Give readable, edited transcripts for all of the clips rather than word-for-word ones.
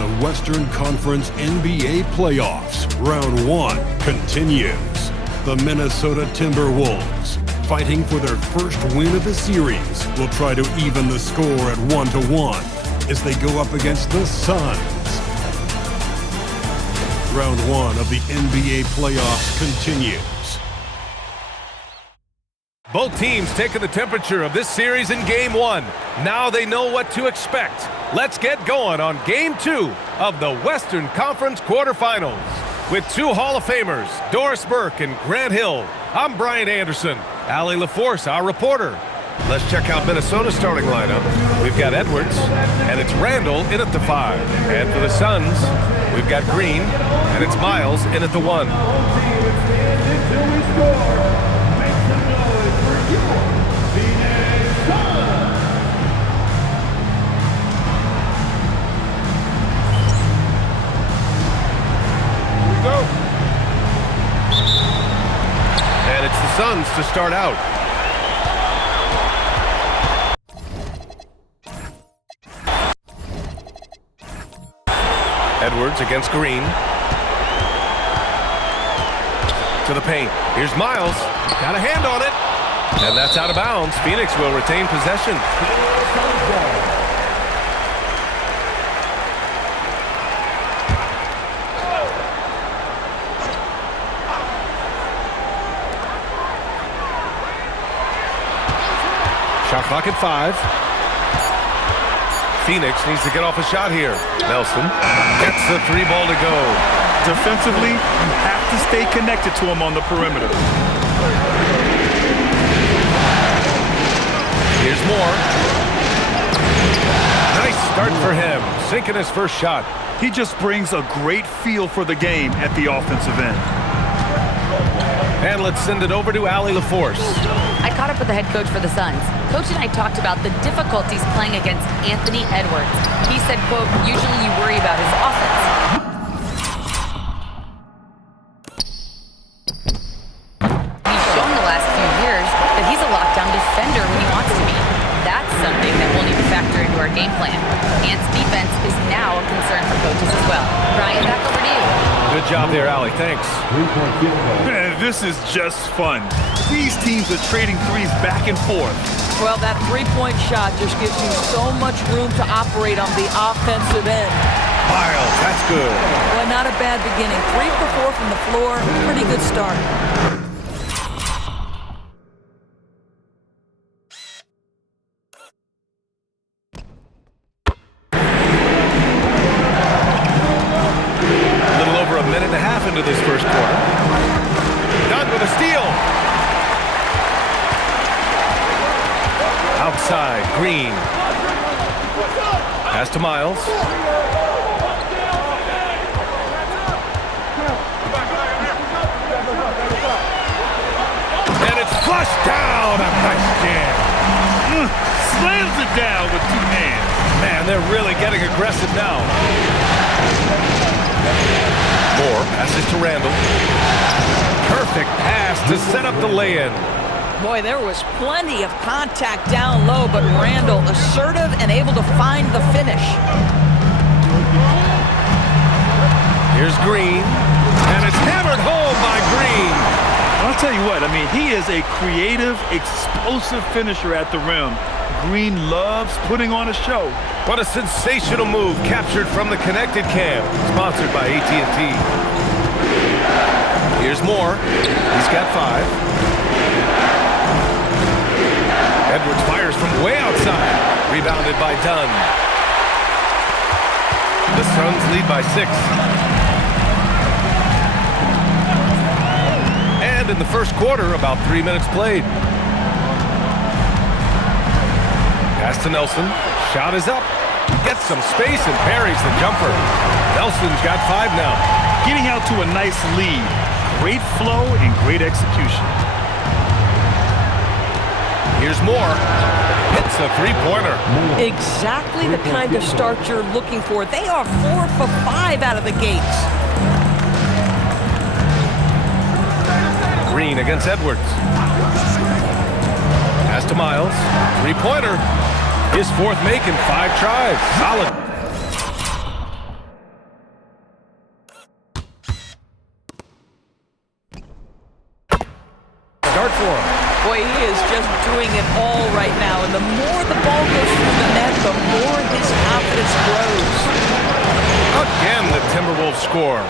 the Western Conference NBA playoffs. Round 1 continues. The Minnesota Timberwolves, fighting for their first win of the series, will try to even the score at 1-1 as they go up against the Suns. Round 1 of the NBA playoffs continues. Both teams taking the temperature of this series in Game 1. Now they know what to expect. Let's get going on Game 2 of the Western Conference quarterfinals. With two Hall of Famers, Doris Burke and Grant Hill, I'm Brian Anderson. Allie LaForce, our reporter. Let's check out Minnesota's starting lineup. We've got Edwards, and it's Randall in at the 5. And for the Suns, we've got Green, and it's Miles in at the 1. And it's the Suns to start out. Edwards against Green. To the paint. Here's Miles. Got a hand on it. And that's out of bounds. Phoenix will retain possession. Shot clock at 5. Phoenix needs to get off a shot here. Nelson gets the 3 ball to go. Defensively, you have to stay connected to him on the perimeter. Here's more. Nice start for him. Sinking his first shot. He just brings a great feel for the game at the offensive end. And let's send it over to Allie LaForce. I caught up with the head coach for the Suns. Coach and I talked about the difficulties playing against Anthony Edwards. He said, quote, usually you worry about his offense. He's shown the last few years that he's a lockdown defender when he wants to be. That's something that we'll need to factor into our game plan. Ant's defense is now a concern for coaches as well. Brian, back over to you. Good job there, Allie. Thanks. Man, this is just fun. These teams are trading threes back and forth. Well, that three-point shot just gives you so much room to operate on the offensive end. Miles, that's good. Well, not a bad beginning. 3 for 4 from the floor. Pretty good start. Into this first quarter. Done with a steal. Outside, Green. Pass to Miles. And it's flushed down. A nice jam. Slams it down with 2 hands. Man, they're really getting aggressive now. Moore passes to Randall. Perfect pass to set up the lay-in. Boy, there was plenty of contact down low, but Randall assertive and able to find the finish. Here's Green, and it's hammered home by Green. I'll tell you what, I mean, he is a creative, explosive finisher at the rim. Green loves putting on a show. What a sensational move captured from the connected cam, sponsored by AT&T. Here's Moore. He's got 5. Edwards fires from way outside. Rebounded by Dunn. The Suns lead by 6. And in the first quarter, about 3 minutes played. Pass to Nelson. Shot is up. Gets some space and parries the jumper. Nelson's got 5 now. Getting out to a nice lead. Great flow and great execution. Here's Moore. Hits a 3-pointer. Exactly the kind of start you're looking for. They are 4 for 5 out of the gates. Green against Edwards. Pass to Miles. 3-pointer. His 4th make in 5 tries. Solid. hard for him. Boy, he is just doing it all right now. And the more the ball goes through the net, the more his confidence grows. Again, the Timberwolves score.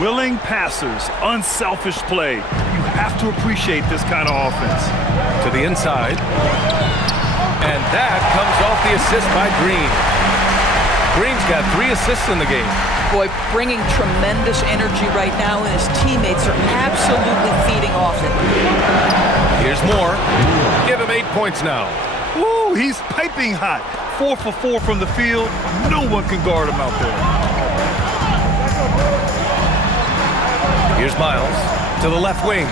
Willing passers, unselfish play. You have to appreciate this kind of offense. To the inside. And that comes off the assist by Green. Green's got 3 assists in the game. Boy, bringing tremendous energy right now, and his teammates are absolutely feeding off it. Here's more. Give him 8 points now. Woo, he's piping hot. 4 for 4 from the field. No one can guard him out there. Here's Miles to the left wing.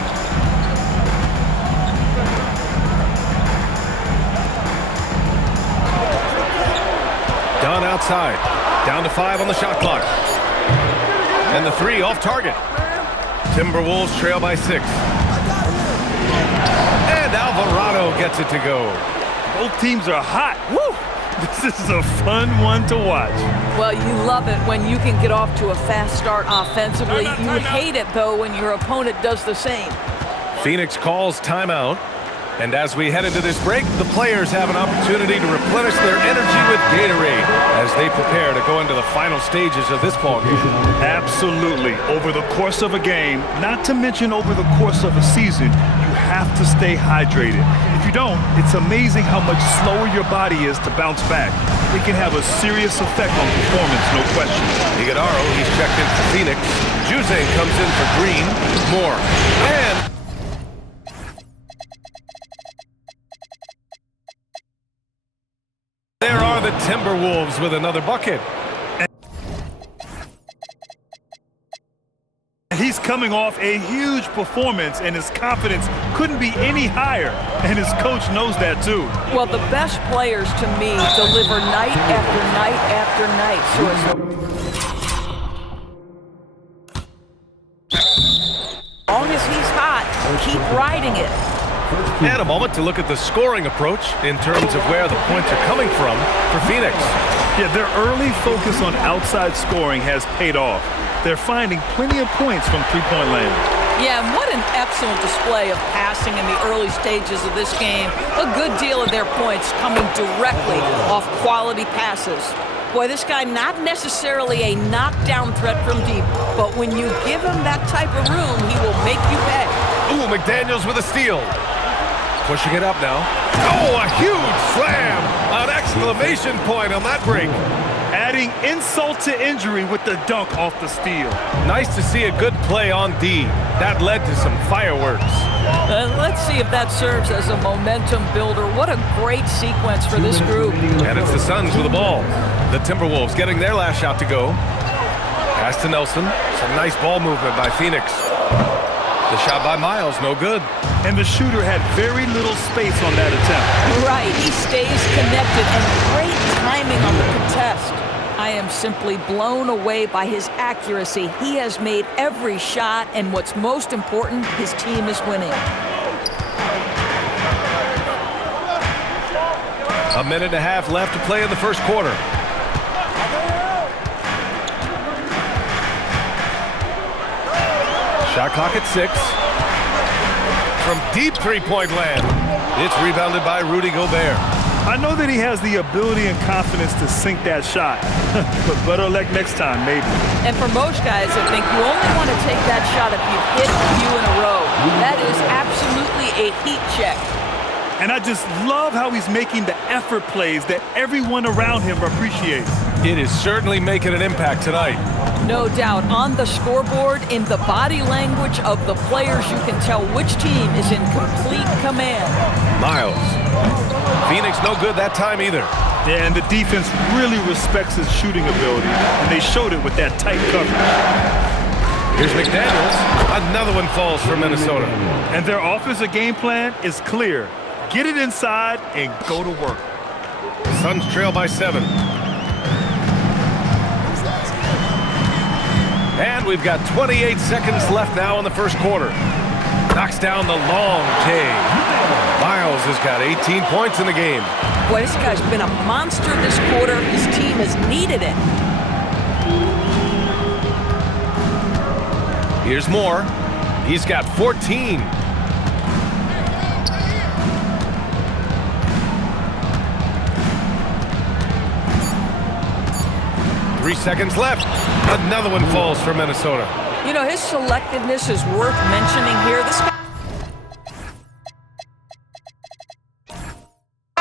Dunn outside. Down to 5 on the shot clock. And the 3 off target. Timberwolves trail by 6. And Alvarado gets it to go. Both teams are hot. Woo! This is a fun one to watch. Well, you love it when you can get off to a fast start offensively. You hate it, though, when your opponent does the same. Phoenix calls timeout. And as we head into this break, the players have an opportunity to replenish their energy with Gatorade as they prepare to go into the final stages of this ballgame. Absolutely. Over the course of a game, not to mention over the course of a season, you have to stay hydrated. If you don't, it's amazing how much slower your body is to bounce back. It can have a serious effect on performance, no question. Iguodaro, he's checked in for Phoenix. Juzang comes in for Green. Moore. And there are the Timberwolves with another bucket. He's coming off a huge performance, and his confidence couldn't be any higher, and his coach knows that too. Well, the best players, to me, deliver night after night after night. So as long as he's hot, keep riding it. And a moment to look at the scoring approach in terms of where the points are coming from for Phoenix. Yeah, their early focus on outside scoring has paid off. They're finding plenty of points from three-point land. Yeah, and what an excellent display of passing in the early stages of this game. A good deal of their points coming directly off quality passes. Boy, this guy not necessarily a knockdown threat from deep, but when you give him that type of room, he will make you pay. Ooh, McDaniels with a steal. Pushing it up now. Oh, a huge slam! An exclamation point on that break. Adding insult to injury with the dunk off the steal. Nice to see a good play on D. That led to some fireworks. Let's see if that serves as a momentum builder. What a great sequence for this group. And it's the Suns with the ball. The Timberwolves getting their last shot to go. Pass to Nelson. Some nice ball movement by Phoenix. The shot by Miles, no good. And the shooter had very little space on that attempt. Right, he stays connected, and great timing on the contest. I am simply blown away by his accuracy. He has made every shot, and what's most important, his team is winning. A minute and a half left to play in the first quarter. Shot clock at 6. From deep three-point land. It's rebounded by Rudy Gobert. I know that he has the ability and confidence to sink that shot, but better luck next time, maybe. And for most guys, I think you only want to take that shot if you've hit a few in a row. That is absolutely a heat check. And I just love how he's making the effort plays that everyone around him appreciates. It is certainly making an impact tonight. No doubt. On the scoreboard, in the body language of the players, you can tell which team is in complete command. Miles. Phoenix no good that time either. Yeah, and the defense really respects his shooting ability, and they showed it with that tight coverage. Here's McDaniels. Another one falls for Minnesota. And their offensive game plan is clear. Get it inside and go to work. The Suns trail by 7. And we've got 28 seconds left now in the first quarter. Knocks down the long K. Miles has got 18 points in the game. Boy, this guy's been a monster this quarter. His team has needed it. Here's Moore. He's got 14. 3 seconds left. Another one falls for Minnesota. You know, his selectiveness is worth mentioning here. This guy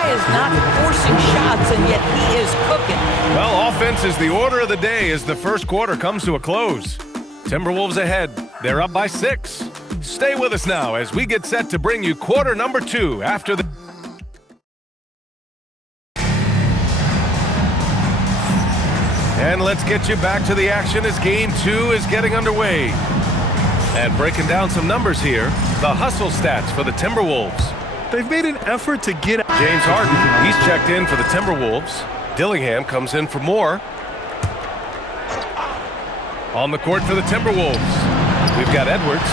is not forcing shots, and yet he is cooking. Well, offense is the order of the day as the first quarter comes to a close. Timberwolves ahead. They're up by 6. Stay with us now as we get set to bring you quarter number 2 after the... And let's get you back to the action as game 2 is getting underway. And breaking down some numbers here, the hustle stats for the Timberwolves. They've made an effort to get... James Harden, he's checked in for the Timberwolves. Dillingham comes in for more. On the court for the Timberwolves, we've got Edwards.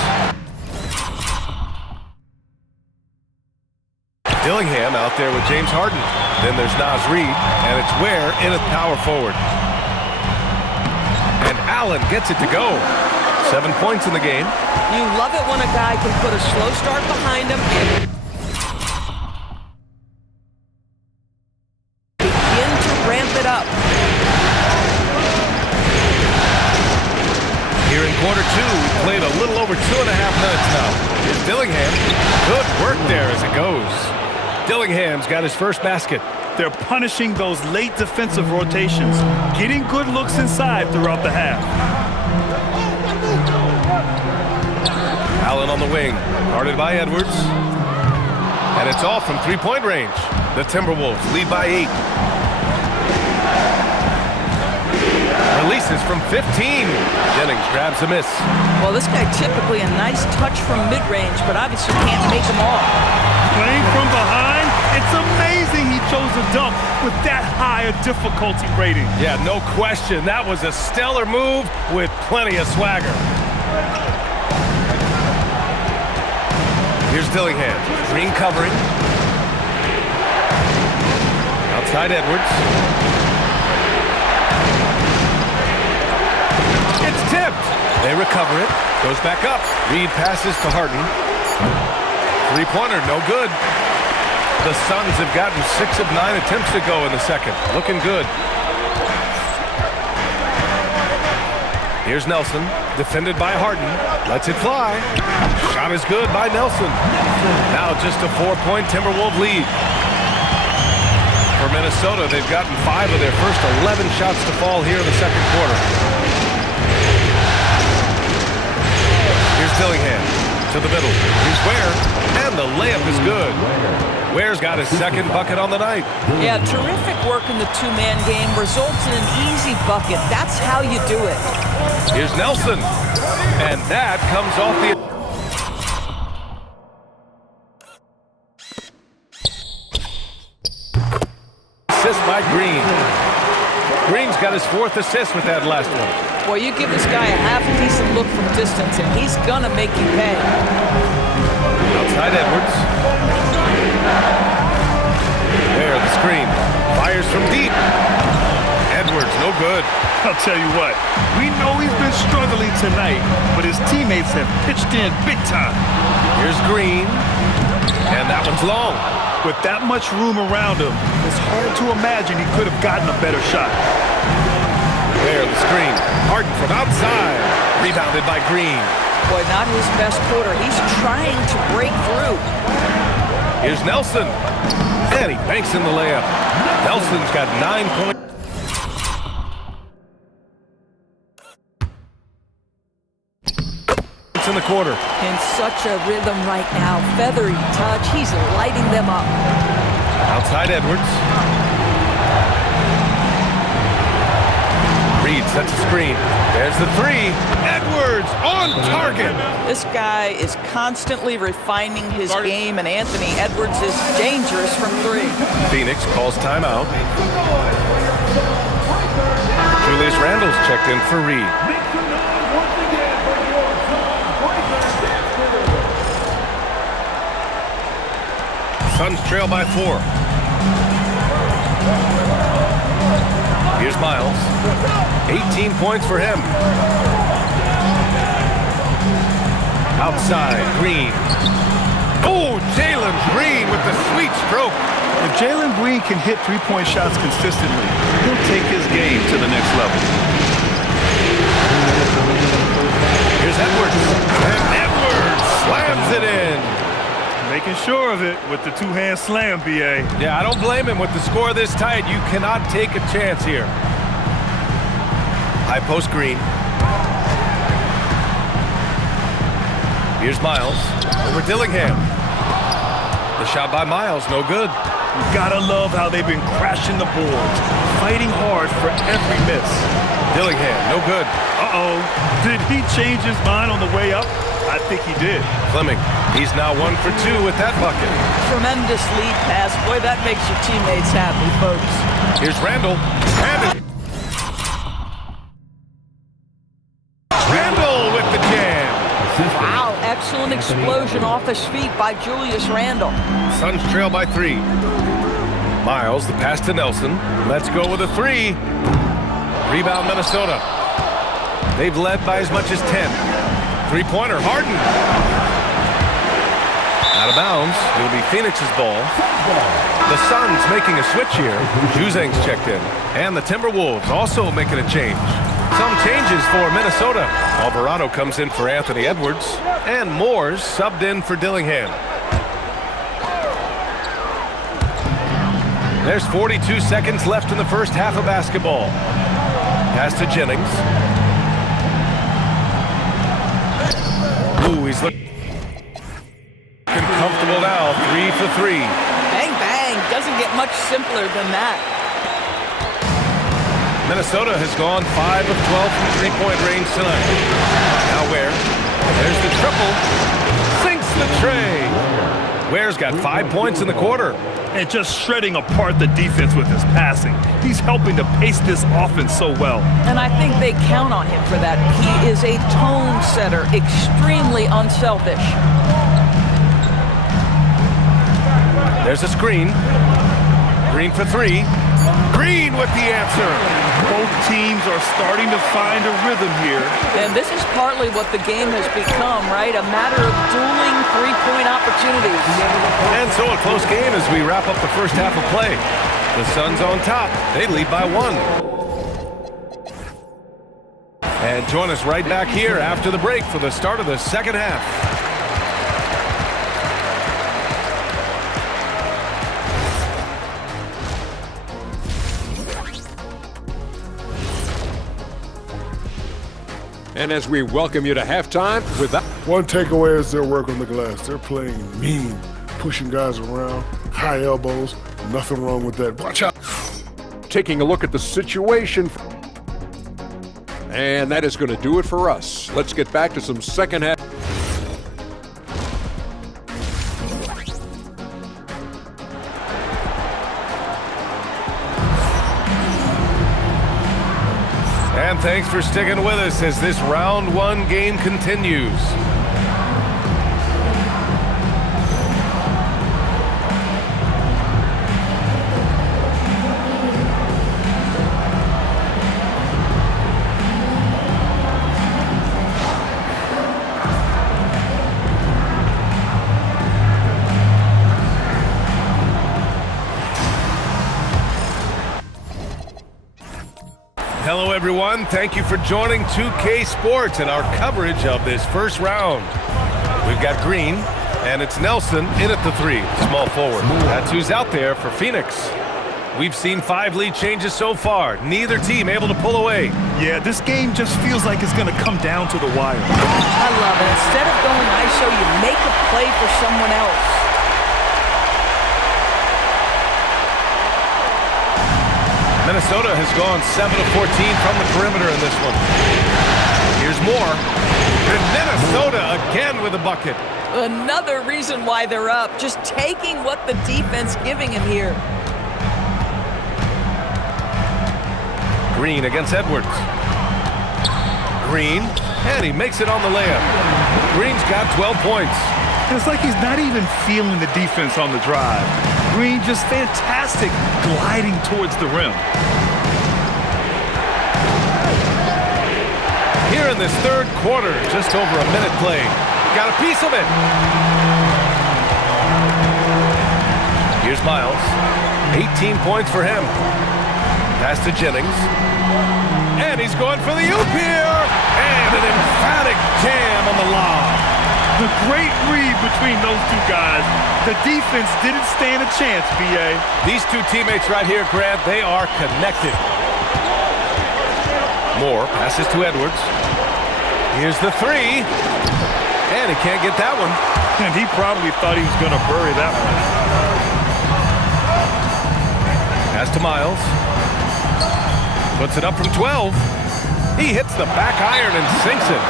Dillingham out there with James Harden. Then there's Naz Reid, and it's Ware in at power forward. And Allen gets it to go. 7 points in the game. You love it when a guy can put a slow start behind him and begin to ramp it up. Here in quarter 2, we played a little over 2.5 minutes now. Here's Dillingham. Good work there as it goes. Dillingham's got his first basket. They're punishing those late defensive rotations, getting good looks inside throughout the half. Allen on the wing, guarded by Edwards. And it's off from three-point range. The Timberwolves lead by 8. Releases from 15. Jennings grabs a miss. Well, this guy typically a nice touch from mid-range, but obviously can't make them all. Playing from behind, it's amazing he chose a dunk with that high a difficulty rating. Yeah, no question. That was a stellar move with plenty of swagger. Here's Dillingham. Green covering. Outside Edwards. It's tipped. They recover it. Goes back up. Reid passes to Harden. Three-pointer, no good. The Suns have gotten 6 of 9 attempts to go in the second. Looking good. Here's Nelson, defended by Harden. Lets it fly. Shot is good by Nelson. Now just a 4-point Timberwolves lead. For Minnesota, they've gotten 5 of their first 11 shots to fall here in the second quarter. Here's Dillingham to the middle. Here's Ware, and the layup is good. Ware's got his second bucket on the night. Yeah, terrific work in the two-man game results in an easy bucket. That's how you do it. Here's Nelson, and that comes off the... Assist by Green. Green's got his 4th assist with that last one. Boy, you give this guy a half-decent look from distance, and he's gonna make you pay. Outside Edwards. There, the screen. Fires from deep. Edwards, no good. I'll tell you what, we know he's been struggling tonight, but his teammates have pitched in big time. Here's Green, and that one's long. With that much room around him, it's hard to imagine he could have gotten a better shot. There, the screen. Harden from outside. Rebounded by Green. Boy, not his best quarter. He's trying to break through. Here's Nelson. And he banks in the layup. Nelson's got 9 points. In the quarter. In such a rhythm right now. Feathery touch. He's lighting them up. Outside Edwards. Reid sets a screen. There's the 3. Edwards on target. This guy is constantly refining his game, and Anthony Edwards is dangerous from 3. Phoenix calls timeout. Julius Randle's checked in for Reid. Suns trail by 4. Here's Miles. 18 points for him. Outside, Green. Oh, Jalen Green with the sweet stroke. If Jalen Green can hit three-point shots consistently, he'll take his game to the next next level. Here's Edwards. And Edwards slams it in. Making sure of it with the two-hand slam, B.A. Yeah, I don't blame him. With the score this tight, you cannot take a chance here. High post Green. Here's Miles. Over Dillingham. The shot by Miles, no good. You gotta love how they've been crashing the boards, fighting hard for every miss. Dillingham, no good. Uh-oh. Did he change his mind on the way up? I think he did. Fleming, he's now 1 for 2 with that bucket. Tremendous lead pass. Boy, that makes your teammates happy, folks. Here's Randall. Randall with the jam. Wow, excellent explosion off his feet by Julius Randle. Suns trail by 3. Miles, the pass to Nelson. Let's go with a 3. Rebound, Minnesota. They've led by as much as 10. Three-pointer, Harden. Out of bounds. It'll be Phoenix's ball. The Suns making a switch here. Juzang's checked in. And the Timberwolves also making a change. Some changes for Minnesota. Alvarado comes in for Anthony Edwards. And Moores subbed in for Dillingham. There's 42 seconds left in the first half of basketball. Pass to Jennings. Ooh, he's looking comfortable now. 3 for 3. Bang, bang. Doesn't get much simpler than that. Minnesota has gone 5 of 12 from three-point range tonight. Now Ware. There's the triple. Sinks the tray. Ware's got 5 points in the quarter. And just shredding apart the defense with his passing. He's helping to pace this offense so well. And I think they count on him for that. He is a tone setter, extremely unselfish. There's a screen. Green for 3. Green with the answer. Both teams are starting to find a rhythm here. And this is partly what the game has become, right? A matter of dueling three-point opportunities. And so a close game as we wrap up the first half of play. The Suns on top. They lead by 1. And join us right back here after the break for the start of the second half. And as we welcome you to halftime with that. One takeaway is their work on the glass. They're playing mean, pushing guys around, high elbows. Nothing wrong with that. Watch out. Taking a look at the situation. And that is going to do it for us. Let's get back to some second half. And thanks for sticking with us as this round 1 game continues. Hello, everyone. Thank you for joining 2K Sports and our coverage of this first round. We've got Green, and it's Nelson in at the 3, small forward. That's who's out there for Phoenix. We've seen 5 lead changes so far. Neither team able to pull away. Yeah, this game just feels like it's going to come down to the wire. I love it. Instead of going ISO, you make a play for someone else. Minnesota has gone 7 of 14 from the perimeter in this one. Here's more. And Minnesota again with a bucket. Another reason why they're up. Just taking what the defense giving him here. Green against Edwards. Green, and he makes it on the layup. Green's got 12 points. It's like he's not even feeling the defense on the drive. Green just fantastic gliding towards the rim. Here in this third quarter, just over a minute played. Got a piece of it. Here's Miles. 18 points for him. Pass to Jennings. he's going for the oop here. And an emphatic jam on the lob. The great read between those two guys. The defense didn't stand a chance, B.A. These two teammates right here, Grant, they are connected. Moore passes to Edwards. Here's the three. And he can't get that one. And he probably thought he was going to bury that one. Pass to Miles. Puts it up from 12. He hits the back iron and sinks it.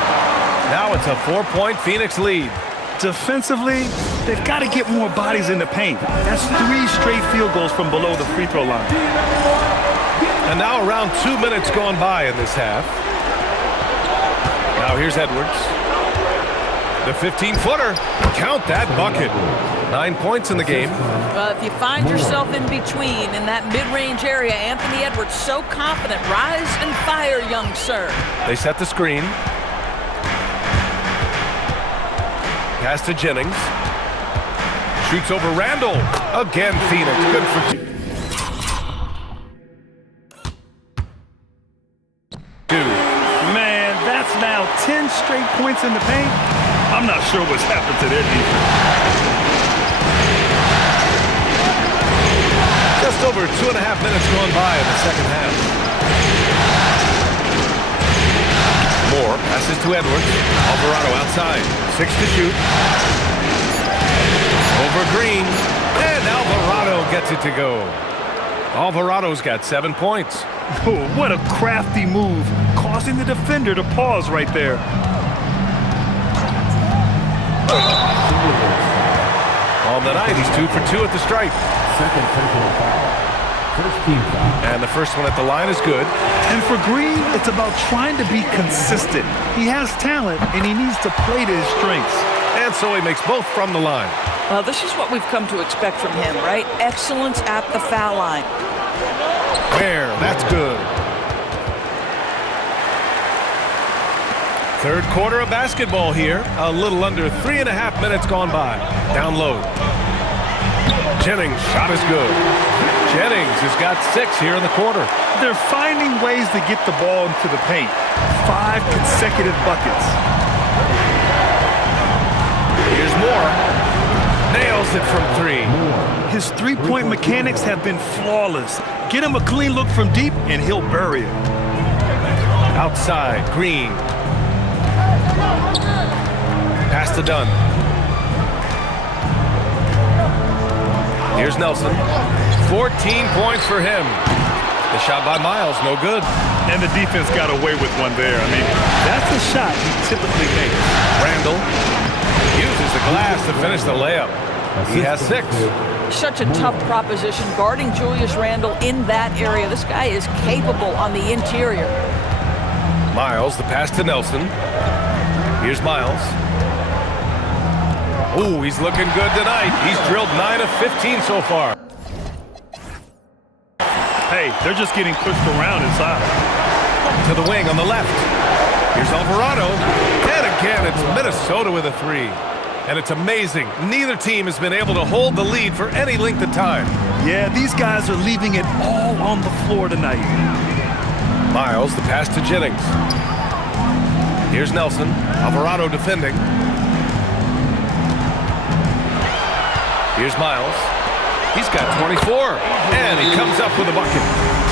Now it's a 4-point Phoenix lead. Defensively, they've got to get more bodies in the paint. That's 3 straight field goals from below the free throw line. And now around 2 minutes gone by in this half. Now here's Edwards. The 15-footer. Count that bucket. 9 points in the game. Well, if you find yourself in between in that mid-range area, Anthony Edwards so confident. Rise and fire, young sir. They set the screen. Pass to Jennings. Shoots over Randall. Again, Phoenix. Good for two. Man, that's now 10 straight points in the paint. I'm not sure what's happened to their defense. Just over 2.5 minutes gone by in the second half. Moore passes to Edwards. Alvarado outside. 6 to shoot. Over Green. And Alvarado gets it to go. Alvarado's got 7 points. Oh, what a crafty move, causing the defender to pause right there. On the night, he's 2 for 2 at the stripe. Second personal foul. First team foul. And the first one at the line is good. And for Green, it's about trying to be consistent. He has talent, and he needs to play to his strengths. And so he makes both from the line. Well, this is what we've come to expect from him, right? Excellence at the foul line. There, that's good. Third quarter of basketball here. A little under 3.5 minutes gone by. Down low. Jennings' shot is good. Jennings has got 6 here in the quarter. They're finding ways to get the ball into the paint. 5 consecutive buckets. Here's Moore. Nails it from 3. His three-point mechanics have been flawless. Get him a clean look from deep, and he'll bury it. Outside, Green. Pass to Dunn. Here's Nelson. 14 points for him. The shot by Miles, no good. And the defense got away with one there. I mean, that's a shot he typically makes. Randall uses the glass to finish the layup. He has 6. Such a tough proposition guarding Julius Randle in that area. This guy is capable on the interior. Miles, the pass to Nelson. Here's Miles. Ooh, he's looking good tonight. He's drilled 9 of 15 so far. Hey, they're just getting pushed around inside. To the wing on the left. Here's Alvarado. And again, it's Minnesota with a 3. And it's amazing. Neither team has been able to hold the lead for any length of time. Yeah, these guys are leaving it all on the floor tonight. Miles, the pass to Jennings. Here's Nelson. Alvarado defending. Here's Miles. He's got 24. And he comes up with a bucket.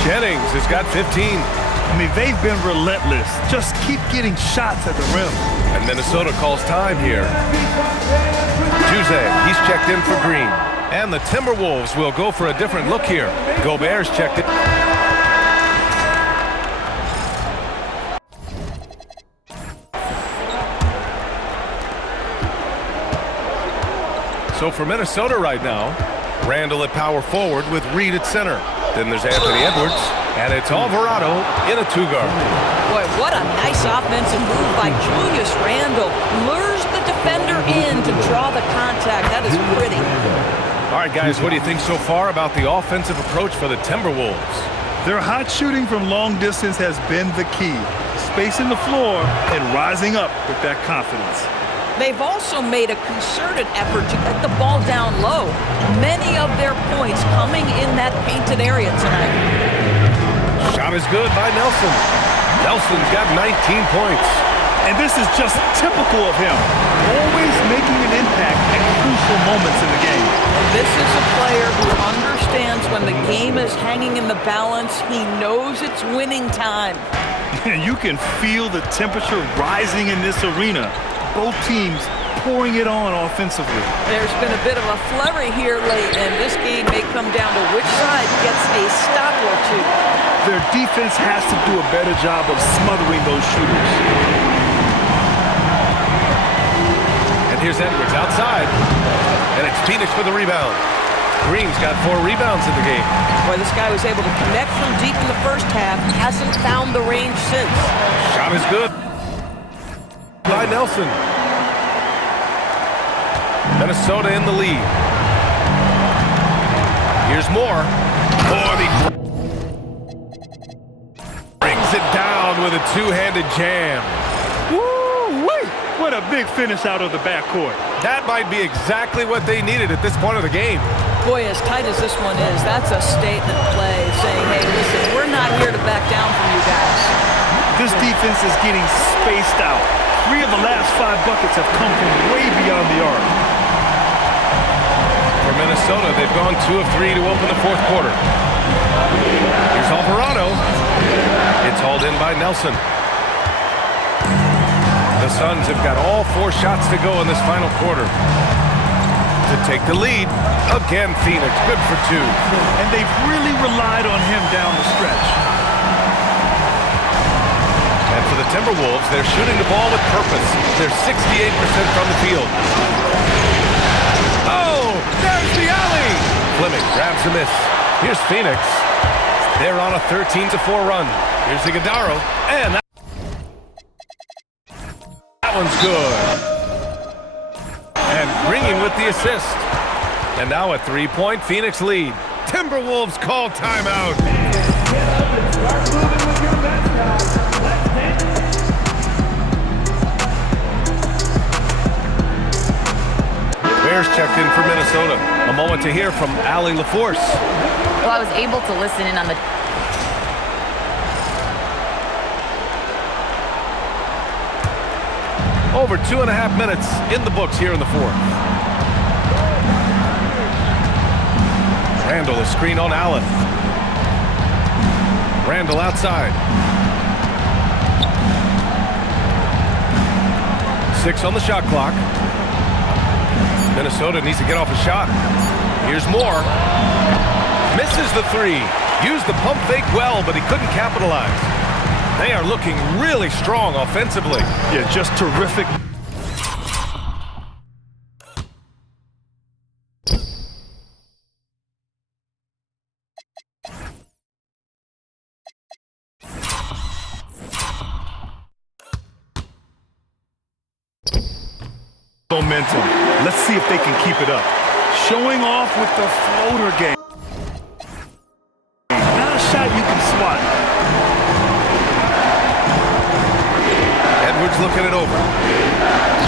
Jennings has got 15. I mean, they've been relentless. Just keep getting shots at the rim. And Minnesota calls time here. Tuesday, he's checked in for Green. And the Timberwolves will go for a different look here. Gobert's checked in. So for Minnesota right now, Randall at power forward with Reed at center. Then there's Anthony Edwards, and it's Alvarado in a 2-guard. Boy, what a nice offensive move by Julius Randle. Lures the defender in to draw the contact. That is pretty. All right, guys, what do you think so far about the offensive approach for the Timberwolves? Their hot shooting from long distance has been the key. Spacing the floor and rising up with that confidence. They've also made a concerted effort to get the ball down low. Many of their points coming in that painted area tonight. Shot is good by Nelson. Nelson's got 19 points. And this is just typical of him, always making an impact at crucial moments in the game. This is a player who understands when the game is hanging in the balance. He knows it's winning time. You can feel the temperature rising in this arena. Both teams pouring it on offensively. There's been a bit of a flurry here late, and this game may come down to which side gets a stop or two. Their defense has to do a better job of smothering those shooters. And here's Edwards outside. And it's Phoenix for the rebound. Green's got 4 rebounds in the game. Boy, this guy was able to connect from deep in the first half. Hasn't found the range since. Shot is good by Nelson. Minnesota in the lead. Here's more. Brings it down with a two-handed jam. Woo-wee! What a big finish out of the backcourt. That might be exactly what they needed at this point of the game. Boy, as tight as this one is, that's a statement play saying, hey, listen, we're not here to back down from you guys. This defense is getting spaced out. 3 of the last 5 buckets have come from way beyond the arc. For Minnesota, they've gone 2 of 3 to open the fourth quarter. Here's Alvarado. It's hauled in by Nelson. The Suns have got all 4 shots to go in this final quarter to take the lead. Again, Phoenix, good for 2. And they've really relied on him down the stretch. And for the Timberwolves, they're shooting the ball with purpose. They're 68% from the field. Oh, there's the alley! Fleming grabs a miss. Here's Phoenix. They're on a 13-4 run. Here's Iguodala, and that one's good. And Green with the assist. And now a 3-point Phoenix lead. Timberwolves call timeout. Bears checked in for Minnesota. A moment to hear from Allie LaForce. Well, I was able to listen in on the Over 2.5 minutes in the books here in the fourth. Randall, a screen on Allen. Randall outside. 6 on the shot clock. Minnesota needs to get off a shot. Here's Moore. Misses the 3. Used the pump fake well, but he couldn't capitalize. They are looking really strong offensively. Yeah, just terrific. Momentum. Let's see if they can keep it up. Showing off with the floater game. Not a shot you can swat. Edwards looking it over.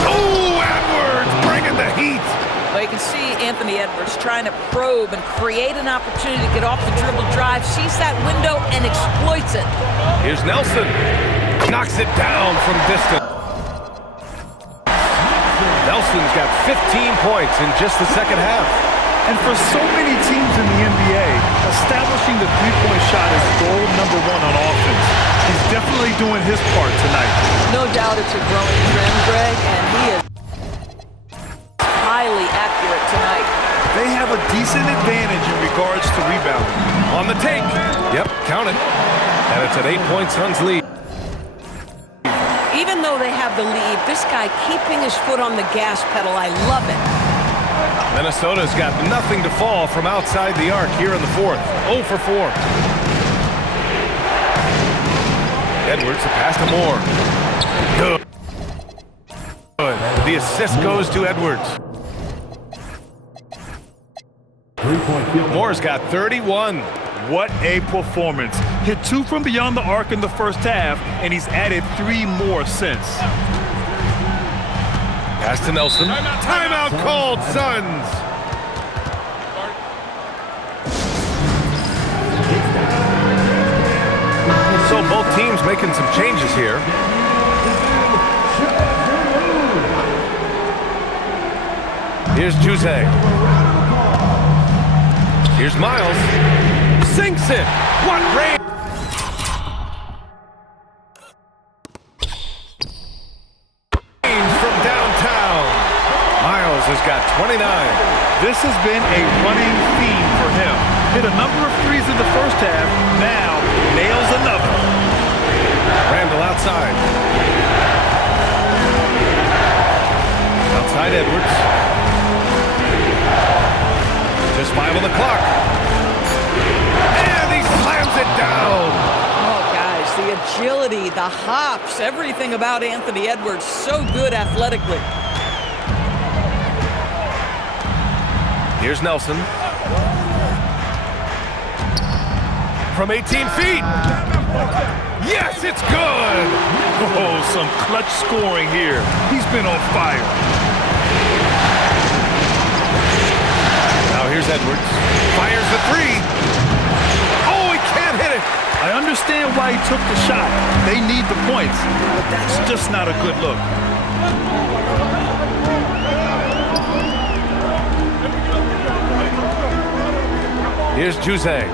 Oh, Edwards bringing the heat. Well, you can see Anthony Edwards trying to probe and create an opportunity to get off the dribble drive, sees that window and exploits it. Here's Nelson. Knocks it down from distance. Nelson's got 15 points in just the second half. And for so many teams in the NBA, establishing the three-point shot is goal number 1 on offense. He's definitely doing his part tonight. No doubt it's a growing trend, Greg, and he is highly accurate tonight. They have a decent advantage in regards to rebounding. On the take. Yep, count it. And it's an 8-point Suns lead. Even though they have the lead, this guy keeping his foot on the gas pedal, I love it. Minnesota's got nothing to fall from outside the arc here in the fourth. 0 for 4. Edwards, a pass to Moore. Good. The assist goes to Edwards. 3-point field. Moore's got 31. What a performance. Hit 2 from beyond the arc in the first half, and he's added 3 more since. Pass to Nelson. Timeout called, Suns. So both teams making some changes here. Here's Jose. Here's Miles. Sinks it. What rain! From downtown. Miles has got 29. This has been a running theme for him. Hit a number of threes in the first half. Now nails another. Randall outside. Outside Edwards. Just 5 on the clock. And he slams it down. Oh, guys, the agility, the hops, everything about Anthony Edwards, so good athletically. Here's Nelson. From 18 feet. Yes, it's good. Oh, some clutch scoring here. He's been on fire. Now here's Edwards. Fires the three. Oh, he can't hit it. I understand why he took the shot. They need the points, but that's just not a good look. Here's Jose.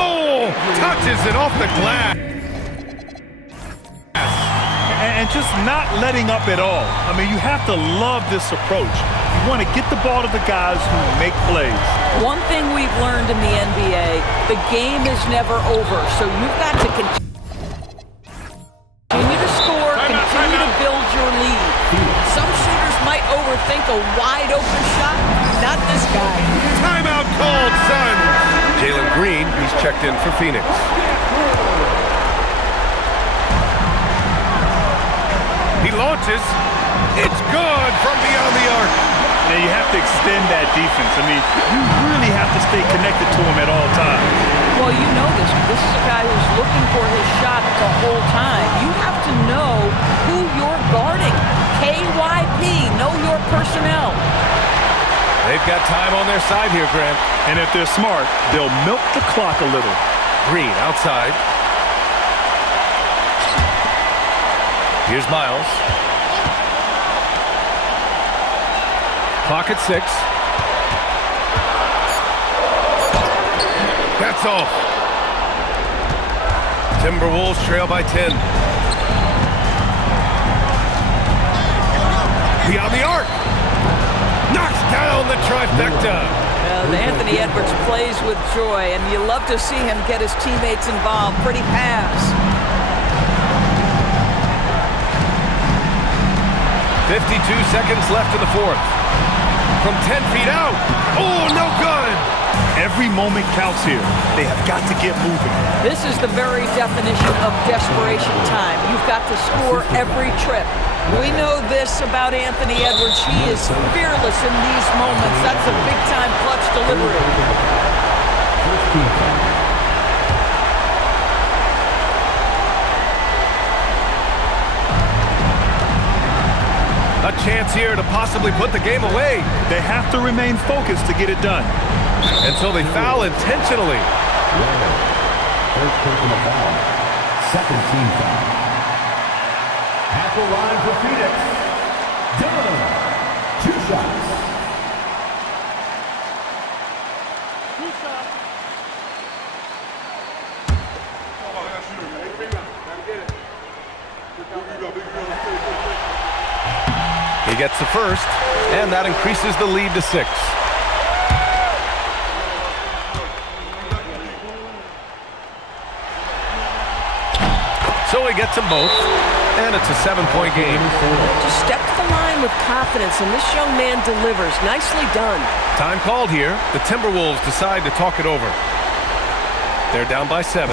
Oh, touches it off the glass. And just not letting up at all. I mean, you have to love this approach. You want to get the ball to the guys who make plays. One thing we've learned in the NBA, the game is never over, so you've got to continue to score, continue to build your lead. Some shooters might overthink a wide-open shot. Not this guy. Timeout called, son. Jalen Green, he's checked in for Phoenix. He launches. It's good from beyond the arc. Now you have to extend that defense. I mean, you really have to stay connected to him at all times. Well, you know this. This is a guy who's looking for his shot the whole time. You have to know who you're guarding. KYP, know your personnel. They've got time on their side here, Grant. And if they're smart, they'll milk the clock a little. Green outside. Here's Miles. Clock at 6. That's off. Timberwolves trail by 10. Beyond the arc. Knocks down the trifecta. Anthony Edwards plays with joy, and you love to see him get his teammates involved. Pretty pass. 52 seconds left in the fourth. From 10 feet out. Oh, no good. Every moment counts here. They have got to get moving. This is the very definition of desperation time. You've got to score every trip. We know this about Anthony Edwards. He is fearless in these moments. That's a big-time clutch delivery. A chance here to possibly put the game away. They have to remain focused to get it done. Until they foul intentionally. First personal foul. Second team foul. At the line for Phoenix. Dillon. 2 shots. He gets the first, and that increases the lead to 6. So he gets them both, and it's a 7-point game. Just step to the line with confidence, and this young man delivers. Nicely done. Time called here. The Timberwolves decide to talk it over. They're down by 7.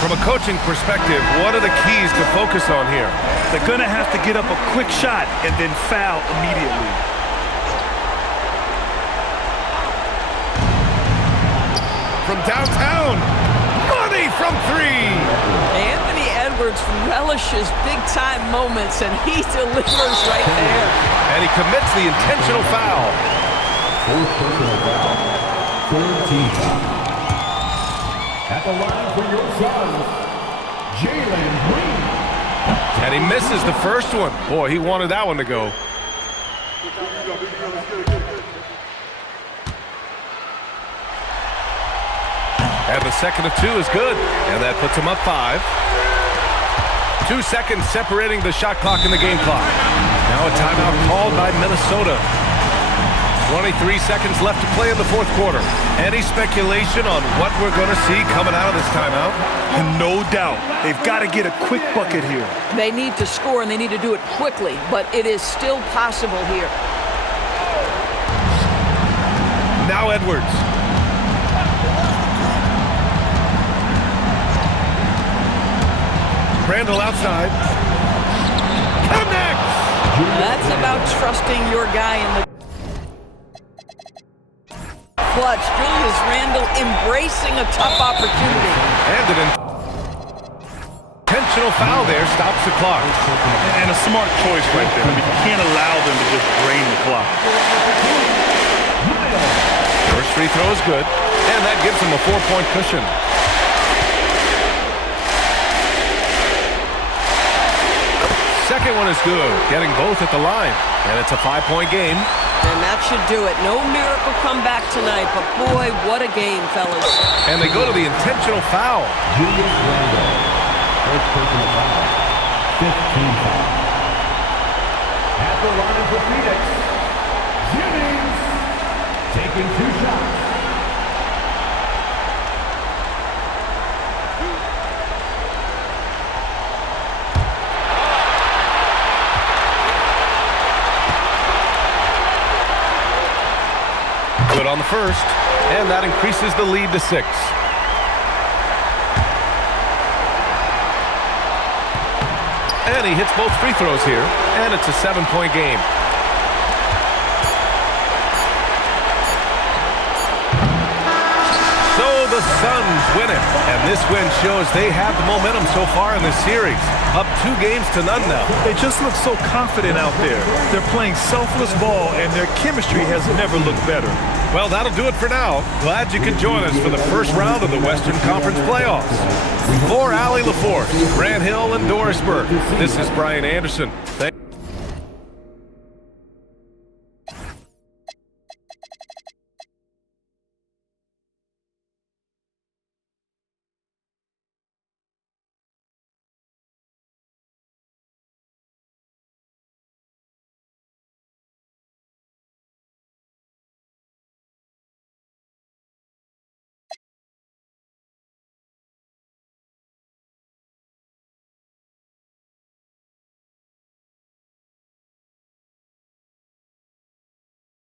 From a coaching perspective, what are the keys to focus on here? They're going to have to get up a quick shot and then foul immediately. From downtown, money from 3. Anthony Edwards relishes big-time moments, and he delivers right there. And he commits the intentional foul. Fourth personal foul. Third team foul. At the line for your son, Jalen Green. And he misses the first one. Boy, he wanted that one to go. And the second of two is good. And that puts him up 5. 2 seconds separating the shot clock and the game clock. Now a timeout called by Minnesota. 23 seconds left to play in the fourth quarter. Any speculation on what we're going to see coming out of this timeout? No doubt. They've got to get a quick bucket here. They need to score, and they need to do it quickly, but it is still possible here. Now Edwards. Randall outside. Connects! That's about trusting your guy in the clutch. Julius Randle embracing a tough opportunity. And an intentional foul there stops the clock. And a smart choice right there. I mean, you can't allow them to just drain the clock. First free throw is good, and that gives him a 4-point cushion. Second one is good, getting both at the line, and it's a 5-point game. And that should do it. No miracle comeback tonight, but boy, what a game, fellas. And they go to the intentional foul. Julius Randle. First personal foul. 15 foul. At the line for Phoenix, Jennings taking 2 shots. Good on the first, and that increases the lead to 6. And he hits both free throws here, and it's a 7-point game. So the Suns win it, and this win shows they have the momentum so far in this series. Up 2 games to none now. They just look so confident out there. They're playing selfless ball, and their chemistry has never looked better. Well, that'll do it for now. Glad you could join us for the first round of the Western Conference playoffs. For Allie LaForce, Grant Hill, and Doris Burke, this is Brian Anderson.